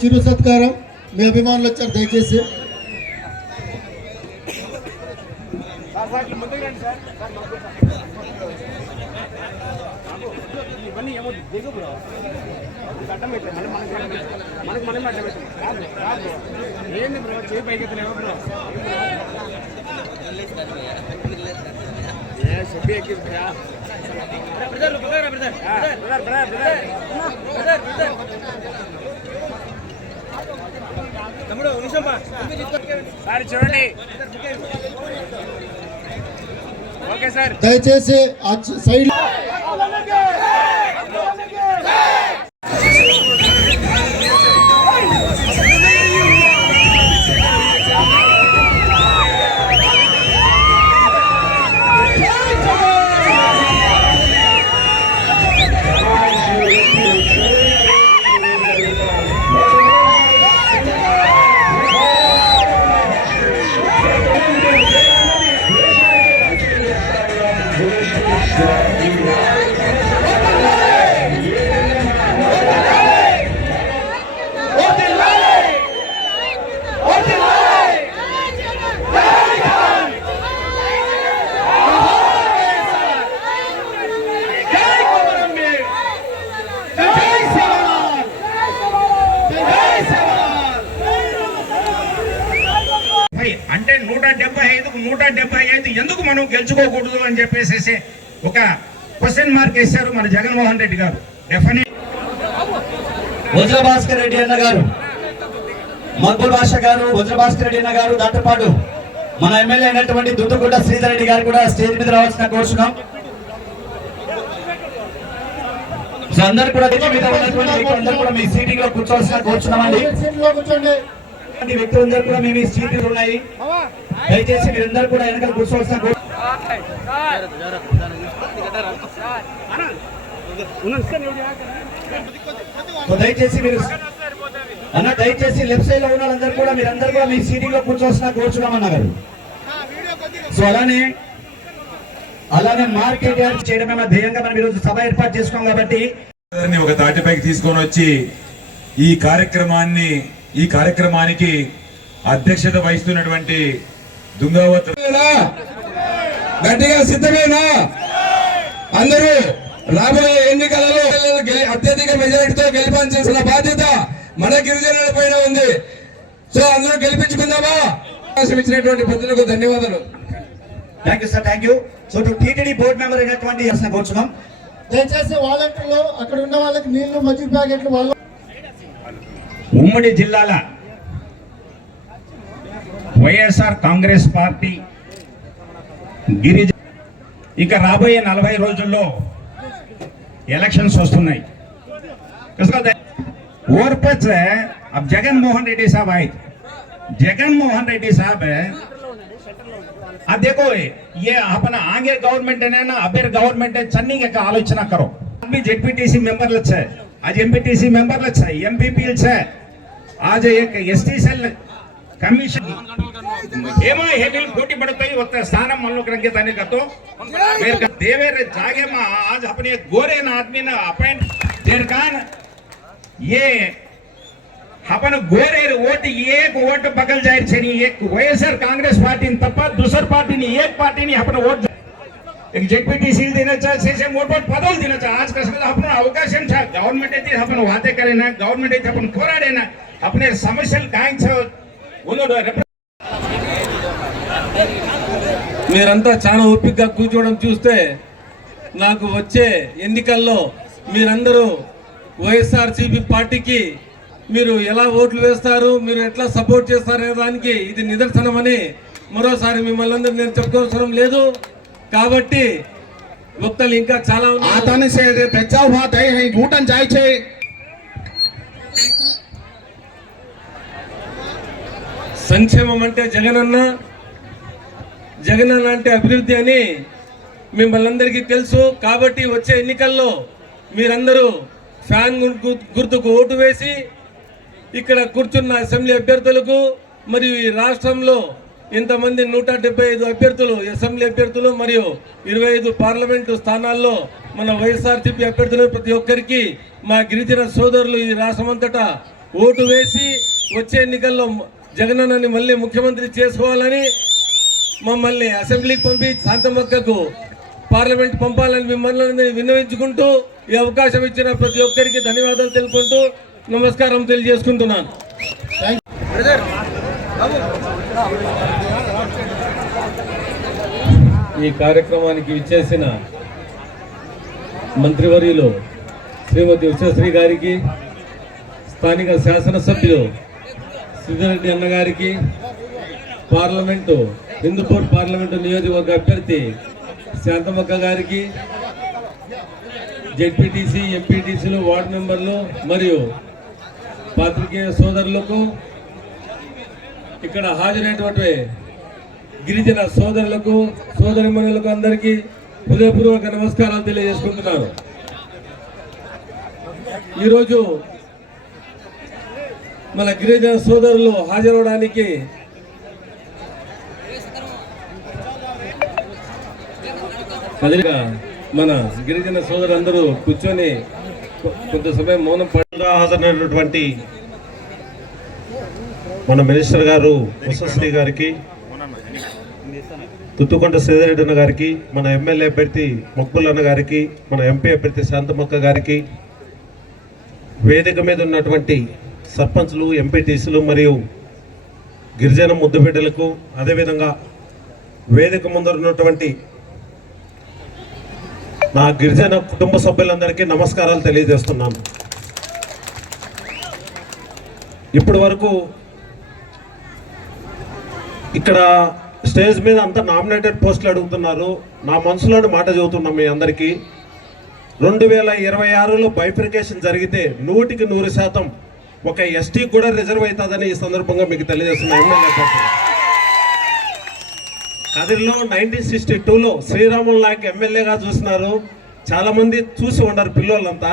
చిరు సత్కారం. మీ అభిమానులు వచ్చారు దయచేసి. ఇవన్నీ ఏమో దిగు బ్రో అడ్డం పెట్టే మళ్ళీ మనకి మనకి మనం అడ్డం పెట్టే కాదు కాదు ఏంది బ్రో? చేయి పైకి బ్రో? ఏ సభ్య సార్ చూడండి. Okay sir. దయచేసి సైడ్ గెలుచుకోకూడదు అని చెప్పేసి ఒక క్వశ్చన్ మార్క్ వేశారు మన జగన్మోహన్ రెడ్డి గారు. డెఫినెట్ వజ్ర భాస్కర్ రెడ్డి అన్న గారు మక్బుల్ భాష గారు వజ్ర భాస్కర్ రెడ్డి అన్న గారు దాంతో పాటు మన ఎమ్మెల్యే అయినటువంటి దుద్దుగుడ్డ శ్రీధర్ రెడ్డి గారు కూడా స్టేజ్ మీద రావాల్సిన కోరుచున్నాం. అందరు కూడా మీద ఉన్నటువంటి వ్యక్తులందరూ కూడా మీ సీటింగ్లో కూర్చోవాల్సిన కోరుచున్నామండి. వ్యక్తులందరూ కూడా మేము సీట్లు ఉన్నాయి. దయచేసి మీరందరూ కూడా వెనకాల కూర్చోవాల్సిన దయచేసి మీరు అన్న దయచేసి లెఫ్ట్ సైడ్లో ఉన్న వాళ్ళందరూ కూడా మీరందరూ కూడా మీ సీటింగ్లో కూర్చోవలసిన కూర్చున్నామన్న గారు. సో అలానే అలానే మార్కెట్ చేయడమే మన ధ్యేయంగా మనం ఈరోజు సభ ఏర్పాటు చేసుకున్నాం కాబట్టి ఒక తాటిపైకి తీసుకొని వచ్చి ఈ కార్యక్రమాన్ని ఈ కార్యక్రమానికి అధ్యక్షత వహిస్తున్నటువంటి దుంగావత్ గట్టిగా సిద్ధమేనా? అందరూ రాబోయే ఎన్నికలలో అత్యధిక మెజారిటీతో గెలిపించాల్సిన బాధ్యత మన గిరిజనుల పైన ఉంది. సో అందరూ గెలిపించుకుందామా? అవకాశం ఇచ్చినటువంటి పెద్దలకు ధన్యవాదాలు. Thank you sir thank you so to TTD board member అయినటువంటి అసలు కూర్చున్నాం దయచేసి వాలంటీర్లు అక్కడ ఉన్న వాళ్ళకి నీళ్ళు మజ్జిగ ప్యాకెట్లు వాళ్ళు ఉమ్మడి జిల్లాల వైఎస్ఆర్ కాంగ్రెస్ పార్టీ గిరిజ ఇక రాబోయే నలభై రోజుల్లో ఎలక్షన్స్ వస్తున్నాయి कसका ओरपच अब जगन मोहन रेड्डी साहब आए जगन मोहन रेड्डी साहब है अब देखो ये अपना आगे गवर्नमेंट है ना अबेर गवर्नमेंट है चन्नी के का आलोचना करो अभी जेडपीटीसी मेंबर लच है आज एमपीटीसी मेंबर लच है एमपीपी है आज एक एसटी सेल ಕಮಿಷನ್ आज अपने गोरे आदमी ने अपॉइंट ये अपन गोरे वोट एक वोट बगल ज़ाहिर एक कांग्रेस पार्टी तप दूसर पार्टी ने एक पार्टी ने अपन वोट एक जेपीटी सील देना से मोट मोट पदों देना आज अवकाश है गवर्नमेंट अपन वादे करे ना गवर्नमेंट अपन अपने समस्या మీరంతా చాలా ఓపికగా కూర్చోవడం చూస్తే నాకు వచ్చే ఎన్నికల్లో మీరందరూ వైఎస్ఆర్సీపీ పార్టీకి మీరు ఎలా ఓట్లు వేస్తారు మీరు ఎట్లా సపోర్ట్ చేస్తారనే దానికి ఇది నిదర్శనమని మరోసారి మిమ్మల్ని అందరూ నేను చెప్పుకోవసరం లేదు. కాబట్టి వక్తలు ఇంకా చాలా ఉన్నాయి సంక్షేమం అంటే జగనన్న. జగనన్న అంటే అభివృద్ధి అని మిమ్మల్ని అందరికీ తెలుసు. కాబట్టి వచ్చే ఎన్నికల్లో మీరందరూ ఫ్యాన్ గుర్తు- గుర్తుకు ఓటు వేసి ఇక్కడ కూర్చున్న అసెంబ్లీ అభ్యర్థులకు మరియు ఈ రాష్ట్రంలో ఇంతమంది నూట డెబ్బై ఐదు అభ్యర్థులు అసెంబ్లీ అభ్యర్థులు మరియు ఇరవై ఐదు పార్లమెంటు స్థానాల్లో మన వైఎస్ఆర్సీపీ అభ్యర్థులు ప్రతి ఒక్కరికి మా గిరిజన సోదరులు ఈ రాష్ట్రమంతటా ఓటు వేసి వచ్చే ఎన్నికల్లో జగనన్నని మళ్ళీ ముఖ్యమంత్రి చేసుకోవాలని మమ్మల్ని అసెంబ్లీకి పంపి శాంతమక్కకు పార్లమెంట్ పంపాలని మిమ్మల్ని విన్నవించుకుంటూ ఈ అవకాశం ఇచ్చిన ప్రతి ఒక్కరికి ధన్యవాదాలు తెలుపుకుంటూ నమస్కారం తెలియజేసుకుంటున్నాను. ఈ కార్యక్రమానికి విచ్చేసిన మంత్రివర్యులు శ్రీమతి విశ్వశ్రీ గారికి స్థానిక శాసనసభ్యులు సిద్ధిరెడ్డి అన్నగారికి పార్లమెంటు హిందూపూర్ పార్లమెంటు నియోజకవర్గ అభ్యర్థి శాంతమక్క గారికి జెడ్పీటీసీ ఎంపీటీసీలు వార్డు మెంబర్లు మరియు పాత్రికేయ సోదరులకు ఇక్కడ హాజరైనటువంటి గిరిజన సోదరులకు సోదరిమణులకు అందరికీ హృదయపూర్వక నమస్కారాలు తెలియజేసుకుంటున్నాను. ఈరోజు మన గిరిజన సోదరులు హాజరవడానికి కదిలిగా మన గిరిజన సోదరులందరూ కూర్చొని కొంత సమయం మౌనం పడి హాజరైనటువంటి మన మినిస్టర్ గారు ఉషశ్రీ గారికి తుత్తుకొండ శ్రీధరెడ్డి అన్న గారికి మన ఎమ్మెల్యే అభ్యర్థి మొక్కుల్ అన్న గారికి మన ఎంపీ అభ్యర్థి శాంతమక్క గారికి వేదిక మీద ఉన్నటువంటి సర్పంచ్లు ఎంపీటీసీలు మరియు గిరిజన ముద్దుబిడ్డలకు అదేవిధంగా వేదిక ముందర ఉన్నటువంటి నా గిరిజన కుటుంబ సభ్యులందరికీ నమస్కారాలు తెలియజేస్తున్నాను. ఇప్పటి వరకు ఇక్కడ స్టేజ్ మీద అంతా నామినేటెడ్ పోస్టులు అడుగుతున్నారు. నా మనసులోని మాట చెబుతున్నాం మీ అందరికీ. రెండు వేల ఇరవై ఆరులో బైఫికేషన్ జరిగితే నూటికి నూరు శాతం ఒక ఎస్టీ కూడా రిజర్వ్ అవుతుందని ఈ సందర్భంగా మీకు తెలియజేస్తున్నా ఎమ్మెల్యే కదిరిలో నైన్టీన్ సిక్స్టీ టూలో శ్రీరాములు నాయక్ ఎమ్మెల్యేగా చూసినారు. చాలా మంది చూసి ఉన్నారు పిల్లోళ్ళంతా.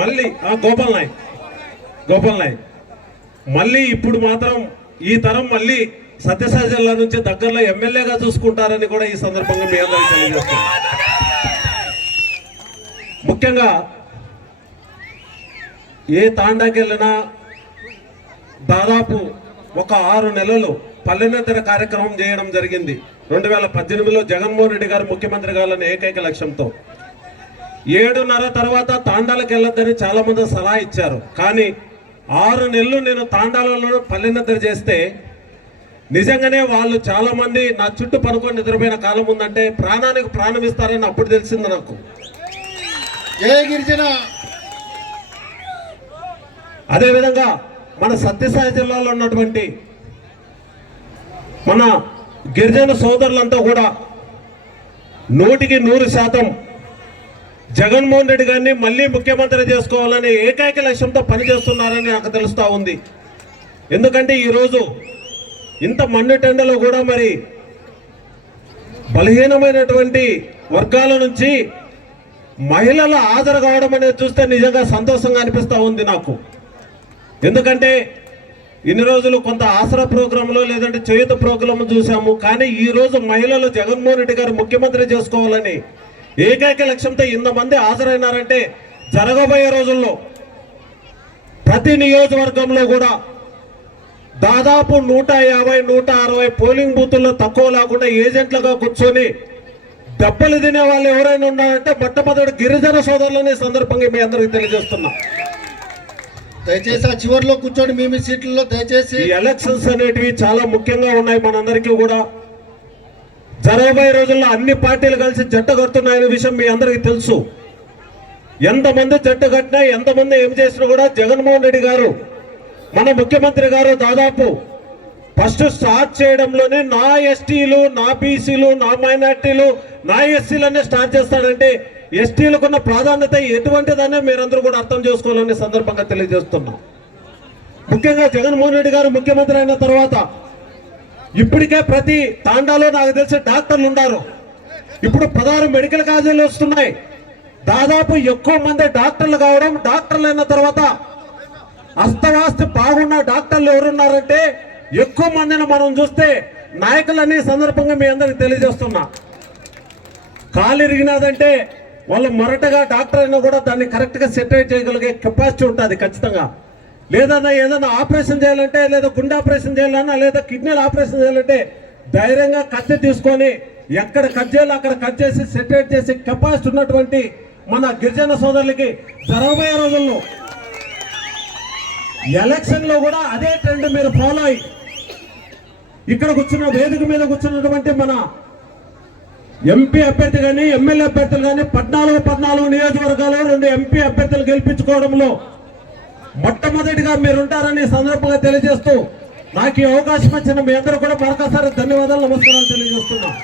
మళ్ళీ గోపాల్ నాయక్. గోపాల్ నాయక్. మళ్ళీ ఇప్పుడు మాత్రం ఈ తరం మళ్ళీ సత్యసాయి జిల్లా నుంచి దగ్గరలో ఎమ్మెల్యేగా చూసుకుంటారని కూడా ఈ సందర్భంగా మీ అందరికీ తెలియజేస్తున్నాను. ముఖ్యంగా ఏ తాండాకి వెళ్ళినా దాదాపు ఒక ఆరు నెలలు పల్లెనేతర కార్యక్రమం చేయడం జరిగింది. రెండు వేల పద్దెనిమిదిలో జగన్మోహన్ రెడ్డి గారు ముఖ్యమంత్రి కావాలనే ఏకైక లక్ష్యంతో. ఏడున్నర తర్వాత తాండాలకు వెళ్ళొద్దని చాలా మంది సలహా ఇచ్చారు. కానీ ఆరు నెలలు నేను తాండాలలో పల్లెనిద్ర చేస్తే నిజంగానే వాళ్ళు చాలా మంది నా చుట్టూ పనుకొని నిద్రపోయిన కాలం ఉందంటే ప్రాణానికి ప్రాణం ఇస్తారని అప్పుడు తెలిసింది నాకు. ఏ గిరిజన అదేవిధంగా మన సత్యసాయి జిల్లాలో ఉన్నటువంటి మన గిరిజన సోదరులంతా కూడా నూటికి నూరు శాతం జగన్మోహన్ రెడ్డి గారిని మళ్ళీ ముఖ్యమంత్రి చేసుకోవాలనే ఏకైక లక్ష్యంతో పనిచేస్తున్నారని నాకు తెలుస్తూ ఉంది. ఎందుకంటే ఈరోజు ఇంత మన్నుటెండలో కూడా మరి బలహీనమైనటువంటి వర్గాల నుంచి మహిళల హాజరు కావడం అనేది చూస్తే నిజంగా సంతోషంగా అనిపిస్తూ ఉంది నాకు. ఎందుకంటే ఇన్ని రోజులు కొంత ఆసరా ప్రోగ్రాంలో లేదంటే చేయుత ప్రోగ్రాం చూసాము. కానీ ఈ రోజు మహిళలు జగన్మోహన్ రెడ్డి గారు ముఖ్యమంత్రి చేసుకోవాలని ఏకైక లక్ష్యంతో ఇంతమంది హాజరైనారంటే జరగబోయే రోజుల్లో ప్రతి నియోజకవర్గంలో కూడా దాదాపు నూట యాభై నూట అరవై పోలింగ్ బూతుల్లో తక్కువ లేకుండా ఏజెంట్లుగా కూర్చొని దెబ్బలు తినే వాళ్ళు ఎవరైనా ఉన్నారంటే మొట్టమొదటి గిరిజన సోదరులని సందర్భంగా మీ అందరికీ తెలియజేస్తున్నాం. దయచేసి ఆ చివరిలో కూర్చోండి మీ మీ సీట్లలో దయచేసి. ఎలక్షన్స్ అనేటివి చాలా ముఖ్యంగా ఉన్నాయి మనందరికీ కూడా. జరగబోయే రోజుల్లో అన్ని పార్టీలు కలిసి జట్ట కడుతున్నాయనే విషయం మీ అందరికీ తెలుసు. ఎంతమంది జట్టు కట్టినా ఎంతమంది ఏం చేసినా కూడా జగన్మోహన్ రెడ్డి గారు మన ముఖ్యమంత్రి గారు దాదాపు ఫస్ట్ స్టార్ట్ చేయడంలోనే నా ఎస్టీలు నా బీసీలు నా మైనార్టీలు నా ఎస్సీలనే స్టార్ట్ చేస్తాడంటే ఎస్టీలకు ఉన్న ప్రాధాన్యత ఎటువంటిదనే మీరందరూ కూడా అర్థం చేసుకోవాలనే సందర్భంగా తెలియజేస్తున్నాం. ముఖ్యంగా జగన్మోహన్ రెడ్డి గారు ముఖ్యమంత్రి అయిన తర్వాత ఇప్పటికే ప్రతి తాండాలో నాకు తెలిసి డాక్టర్లు ఉన్నారు ఇప్పుడు పదహారు మెడికల్ కాలేజీలు వస్తున్నాయి. దాదాపు ఎక్కువ మంది డాక్టర్లు కావడం డాక్టర్లు అయిన తర్వాత అస్తవాస్తి బాగున్న డాక్టర్లు ఎవరున్నారంటే ఎక్కువ మందిని మనం చూస్తే నాయకులని సందర్భంగా మీ అందరికి తెలియజేస్తున్నా. కాలు ఇరిగినదంటే వాళ్ళు మొరటగా డాక్టర్ అయినా కూడా దాన్ని కరెక్ట్గా సెటిల్ చేయగలిగే కెపాసిటీ ఉంటుంది ఖచ్చితంగా. లేదన్నా ఏదైనా ఆపరేషన్ చేయాలంటే లేదా గుండె ఆపరేషన్ చేయాలన్నా లేదా కిడ్నీలు ఆపరేషన్ చేయాలంటే ధైర్యంగా కత్తి తీసుకొని ఎక్కడ కట్ చేయాలో అక్కడ కట్ చేసి సెటరేట్ చేసే కెపాసిటీ ఉన్నటువంటి మన గిరిజన సోదరులకి జరగబోయే రోజుల్లో ఎలక్షన్లో కూడా అదే ట్రెండ్ మీరు ఫాలో అయ్యి ఇక్కడ కూర్చున్న వేదిక మీద కూర్చున్నటువంటి మన ఎంపీ అభ్యర్థి కానీ ఎమ్మెల్యే అభ్యర్థులు కానీ పద్నాలుగు పద్నాలుగు నియోజకవర్గాలు రెండు ఎంపీ అభ్యర్థులు గెలిపించుకోవడంలో మొట్టమొదటిగా మీరుంటారని సందర్భంగా తెలియజేస్తూ నాకు ఈ అవకాశం ఇచ్చిన మీ అందరూ కూడా మరొకసారి ధన్యవాదాలు నమస్కారాలు తెలియజేస్తున్నాం.